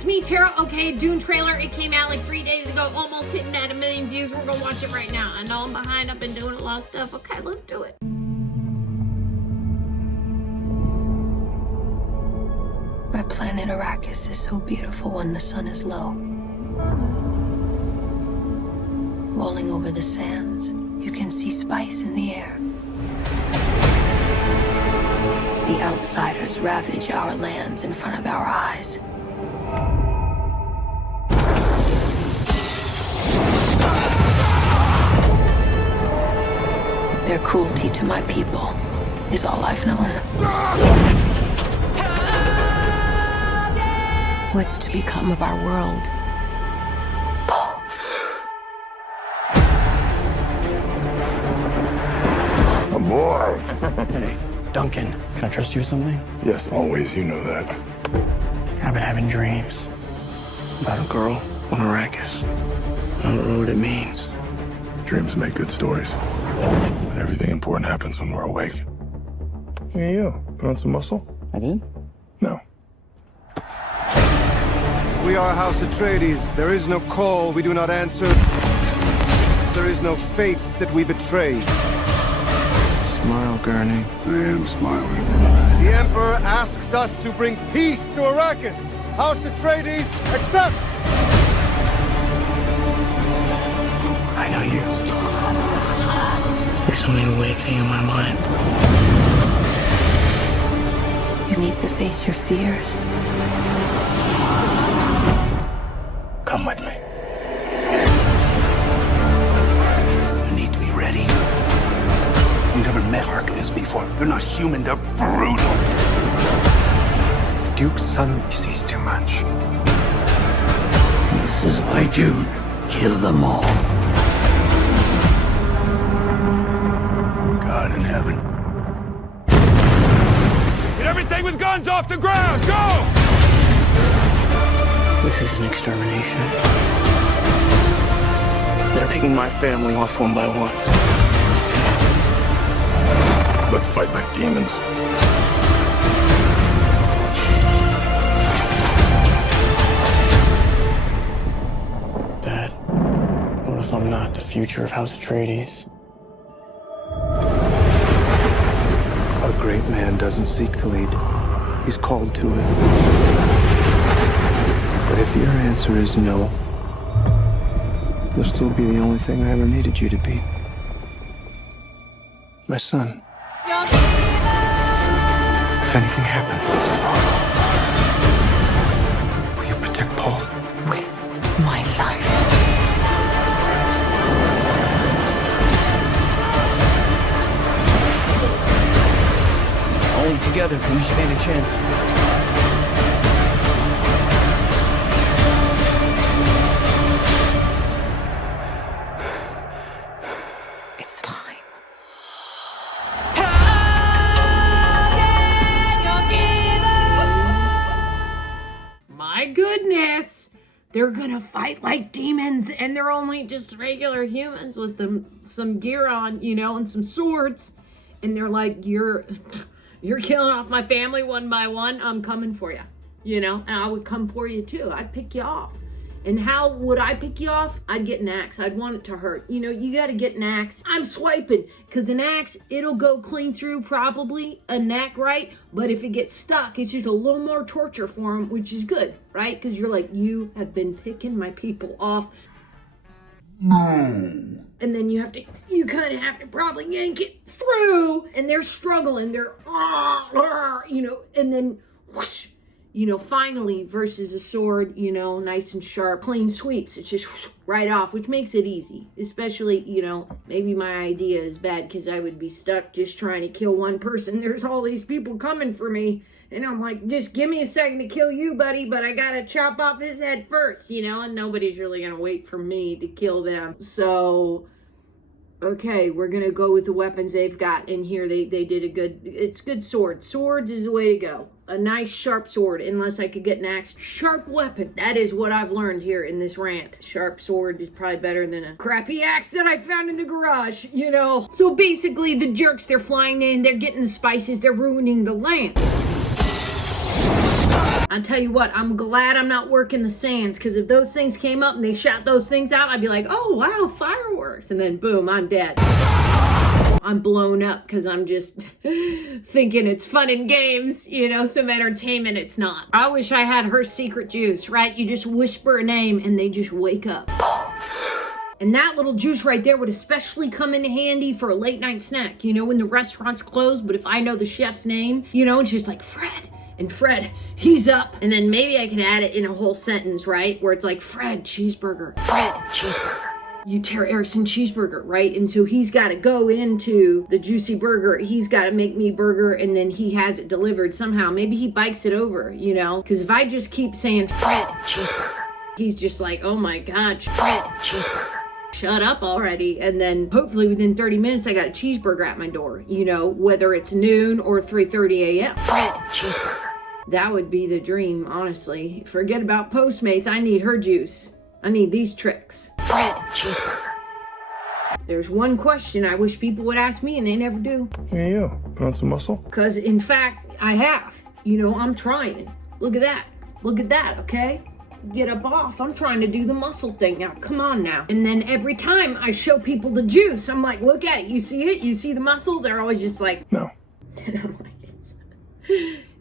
it's me, Tara. Okay, Dune trailer, it came out like 3 days ago, almost hitting at 1 million views. We're gonna watch it right now. I know I'm behind, I've been doing a lot of stuff. Okay, let's do it. My planet Arrakis is so beautiful when the sun is low. Rolling over the sands, you can see spice in the air. The outsiders ravage our lands in front of our eyes. Their cruelty to my people is all I've known. What's to become of our world? Paul. A boy. Hey, Duncan, can I trust you with something? Yes, always. You know that. I've been having dreams about a girl on Arrakis. I don't know what it means. Dreams make good stories. But everything important happens when we're awake. Hey, you. Put on some muscle? I did? No. We are House Atreides. There is no call we do not answer. There is no faith that we betray. Smile, Gurney. I am smiling. The Emperor asks us to bring peace to Arrakis. House Atreides accepts! I know you. There's something awakening in my mind. You need to face your fears. Come with me. You need to be ready. You've never met Harkonnens before. They're not human, they're brutal. The Duke's son sees too much. This is why Dune. Kill them all. God in heaven. Get everything with guns off the ground! Go! This is an extermination. They're picking my family off one by one. Let's fight like demons. Dad, what if I'm not the future of House Atreides? A great man doesn't seek to lead. He's called to it. But if your answer is no, you'll still be the only thing I ever needed you to be. My son. If anything happens, will you protect Paul? With my life. Only together can we stand a chance. It's time. My goodness. They're gonna fight like demons, and they're only just regular humans with some gear on, you know, and some swords. And they're like, you're killing off my family one by one. I'm coming for you, you know, and I would come for you too. I'd pick you off. And how would I pick you off? I'd get an axe. I'd want it to hurt. You know, you got to get an axe. I'm swiping, because an axe, it'll go clean through probably a neck, right? But if it gets stuck, it's just a little more torture for them, which is good, right? Because you're like, you have been picking my people off. No. And then you kind of have to probably yank it through, and they're struggling. They're, you know, and then whoosh, you know, finally versus a sword, you know, nice and sharp, clean sweeps. It's just whoosh, right off, which makes it easy. Especially, you know, maybe my idea is bad because I would be stuck just trying to kill one person. There's all these people coming for me. And I'm like, just give me a second to kill you, buddy, but I gotta chop off his head first, you know, and nobody's really gonna wait for me to kill them. So, okay, we're gonna go with the weapons they've got in here. They did a good, it's good sword. Swords is the way to go. A nice sharp sword, unless I could get an axe. Sharp weapon. That is what I've learned here in this rant. Sharp sword is probably better than a crappy axe that I found in the garage, you know. So basically, the jerks, they're flying in, they're getting the spices, they're ruining the land. I'll tell you what, I'm glad I'm not working the sands, because if those things came up and they shot those things out, I'd be like, oh wow, fireworks, and then boom, I'm dead. I'm blown up because I'm just thinking it's fun and games, you know, some entertainment. It's not. I wish I had her secret juice, right? You just whisper a name and they just wake up. And that little juice right there would especially come in handy for a late night snack, you know, when the restaurant's closed. But if I know the chef's name, you know, and she's like, Fred, and Fred, he's up. And then maybe I can add it in a whole sentence, right? Where it's like, Fred, cheeseburger. Fred, cheeseburger. You Tara Erickson cheeseburger, right? And so he's got to go into the juicy burger. He's got to make me burger, and then he has it delivered somehow. Maybe he bikes it over, you know? Because if I just keep saying, Fred, cheeseburger, he's just like, oh my God, Fred, cheeseburger. Shut up already. And then hopefully within 30 minutes, I got a cheeseburger at my door, you know, whether it's noon or 3:30 a.m. Fred, cheeseburger. That would be the dream, honestly. Forget about Postmates. I need her juice. I need these tricks. Fred, cheeseburger. There's one question I wish people would ask me and they never do. Hey, you. Put on some muscle? Because in fact, I have. You know, I'm trying. Look at that. Look at that, okay? Get up off. I'm trying to do the muscle thing now. Come on now. And then every time I show people the juice, I'm like, look at it. You see it? You see the muscle? They're always just like, No. and I'm like,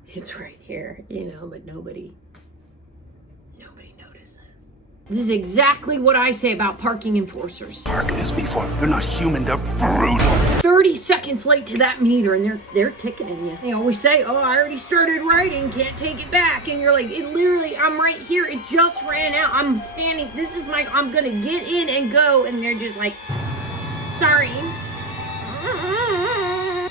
it's right here, you know, but nobody notices. This is exactly what I say about parking enforcers. Arcanist before. They're not human, they're brutal. 30 seconds late to that meter and they're ticketing you. They always say, oh, I already started writing, can't take it back. And you're like, it literally, I'm right here. It just ran out. I'm standing. This is I'm gonna get in and go. And they're just like, sorry.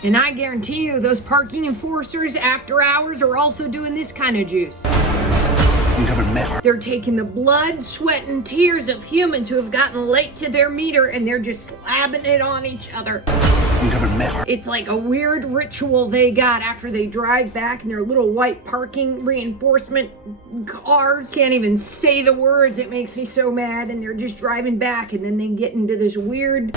And I guarantee you those parking enforcers after hours are also doing this kind of juice. You never met her. They're taking the blood, sweat, and tears of humans who have gotten late to their meter and they're just slapping it on each other. You never met her. It's like a weird ritual they got after they drive back in their little white parking reinforcement cars. Can't even say the words. It makes me so mad. And they're just driving back and then they get into this weird...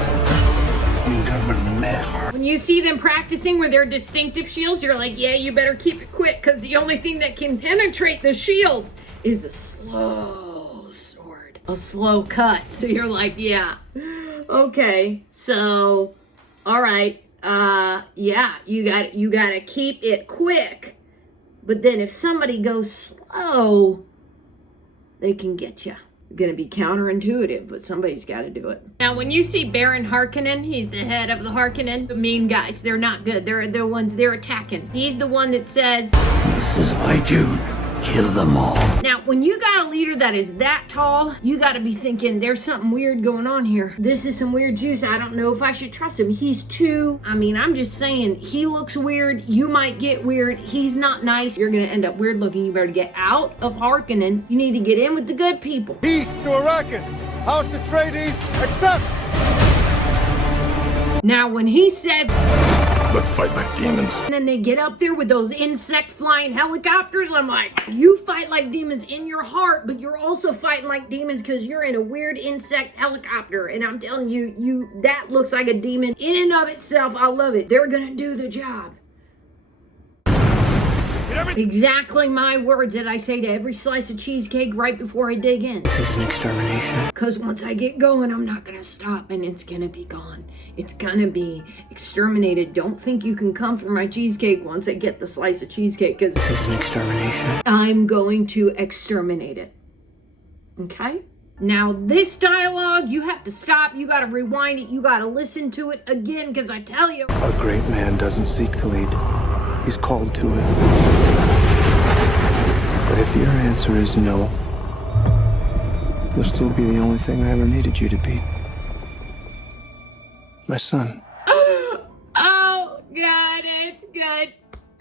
You never met her. When you see them practicing with their distinctive shields, you're like, yeah, you better keep it quick because the only thing that can penetrate the shields is a slow sword, a slow cut. So you're like, yeah, okay, so, all right, yeah, you gotta keep it quick. But then if somebody goes slow, they can get you. Gonna be counterintuitive, but somebody's got to do it. Now, when you see Baron Harkonnen, he's the head of the Harkonnen, the mean guys. They're not good. They're the ones they're attacking. He's the one that says, This is my Dune. Kill them all. now, when you got a leader that is that tall, you got to be thinking there's something weird going on here. This is some weird juice. I don't know if I should trust him. He's too, I'm just saying, he looks weird. You might get weird. He's not nice. You're going to end up weird looking. You better get out of Harkonnen. You need to get in with the good people. Peace to Arrakis. House Atreides accepts. Now, when he says, Let's fight like demons. and then they get up there with those insect flying helicopters, I'm like, you fight like demons in your heart, but you're also fighting like demons because you're in a weird insect helicopter. And I'm telling you, that looks like a demon in and of itself. I love it. They're gonna do the job. Exactly my words that I say to every slice of cheesecake right before I dig in. This is an extermination. Because once I get going, I'm not going to stop and it's going to be gone. It's going to be exterminated. Don't think you can come for my cheesecake once I get the slice of cheesecake, because This is an extermination. I'm going to exterminate it. Okay? Now, this dialogue, you have to stop. You got to rewind it. You got to listen to it again, because I tell you... A great man doesn't seek to lead. He's called to it. But if your answer is no, you'll still be the only thing I ever needed you to be. My son. Oh, God, it's good.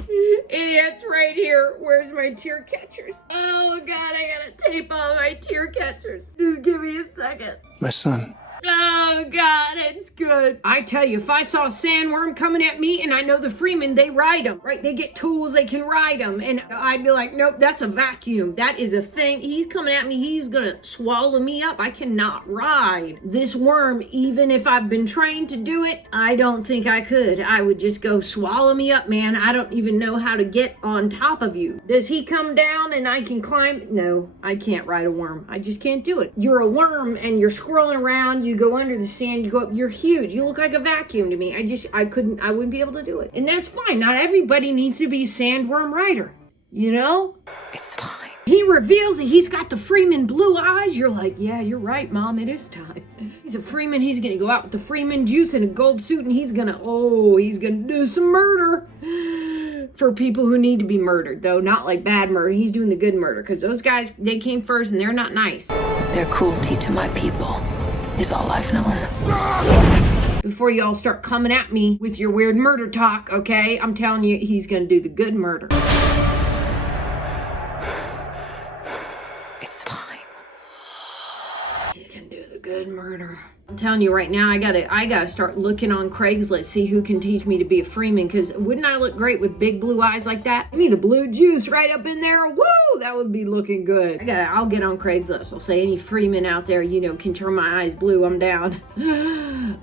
It's right here. Where's my tear catchers? Oh, God, I gotta tape all my tear catchers. Just give me a second. My son. Oh, God, it's good. I tell you, if I saw a sandworm coming at me, and I know the Freeman, they ride them, right? They get tools, they can ride them. And I'd be like, nope, that's a vacuum. That is a thing. He's coming at me. He's going to swallow me up. I cannot ride this worm. Even if I've been trained to do it, I don't think I could. I would just go swallow me up, man. I don't even know how to get on top of you. Does he come down and I can climb? No, I can't ride a worm. I just can't do it. You're a worm and you're scrolling around. You go under the sand. You go up. You're huge. You look like a vacuum to me. I wouldn't be able to do it. And that's fine. Not everybody needs to be a sandworm rider. You know? It's time. He reveals that he's got the Freeman blue eyes. You're like, yeah, you're right, Mom. It is time. He's a Freeman. He's going to go out with the Freeman juice and a gold suit, and he's going to do some murder. For people who need to be murdered, though, not like bad murder. He's doing the good murder, because those guys, they came first, and they're not nice. Their cruelty to my people is all I've known. Before y'all start coming at me with your weird murder talk, okay? I'm telling you, he's going to do the good murder. It's time. He can do the good murder. I'm telling you right now, I gotta start looking on Craigslist, see who can teach me to be a Freeman, because wouldn't I look great with big blue eyes like that? Give me the blue juice right up in there. Woo! That would be looking good. I'll get on Craigslist. I'll say any Freeman out there, can turn my eyes blue, I'm down.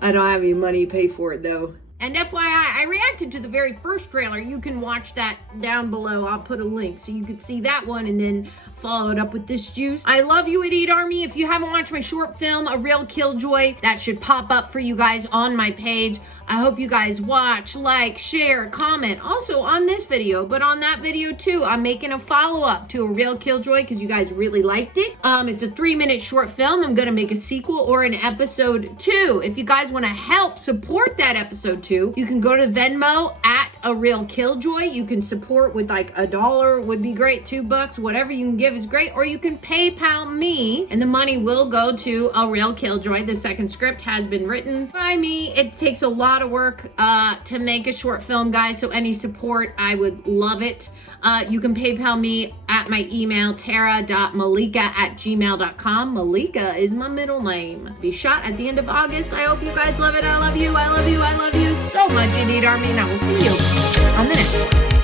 I don't have any money to pay for it though. And FYI, I reacted to the very first trailer. You can watch that down below. I'll put a link so you can see that one and then follow it up with this juice. I love you, Idiot Army. If you haven't watched my short film, A Real Killjoy, that should pop up for you guys on my page. I hope you guys watch, like, share, comment. Also on this video, but on that video too. I'm making a follow-up to A Real Killjoy because you guys really liked it. It's a 3-minute short film. I'm gonna make a sequel or an episode 2. If you guys wanna help support that episode 2, you can go to Venmo at A Real Killjoy. You can support with like $1 would be great, $2, whatever you can give is great, or you can PayPal me and the money will go to A Real Killjoy. The second script has been written by me. It takes a lot of work to make a short film, guys, so any support, I would love it. You can PayPal me at my email, tara.malika@gmail.com. Malika is my middle name. Be shot at the end of August. I hope you guys love it. I love you. I love you. I love you so much, Idiot Army, and I will see you on the next one.